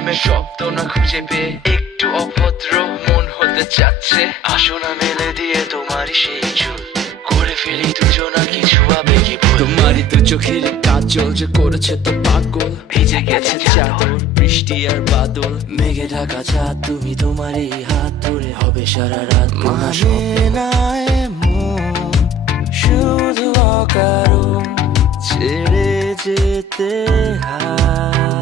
প্রেমের শব্দ না খুঁজে পেয়ে একটু অভদ্র মন হতে চাচ্ছে। আসো না মেলে দিয়ে তোমারই সেই চুল, করে ফেলি দুজনা কিছু আবেগী ভুল। তোমারই দু চোখের কাজল যে করেছে তো পাগল, ভিজে গেছে চাদর বৃষ্টি আর বাদল। মেঘে ঢাকা চাঁদ তুমি তোমারই হাত ধরে হবে সারা রাত। মানে না এমন শুধু অকারণ ছেড়ে যেতে হয়।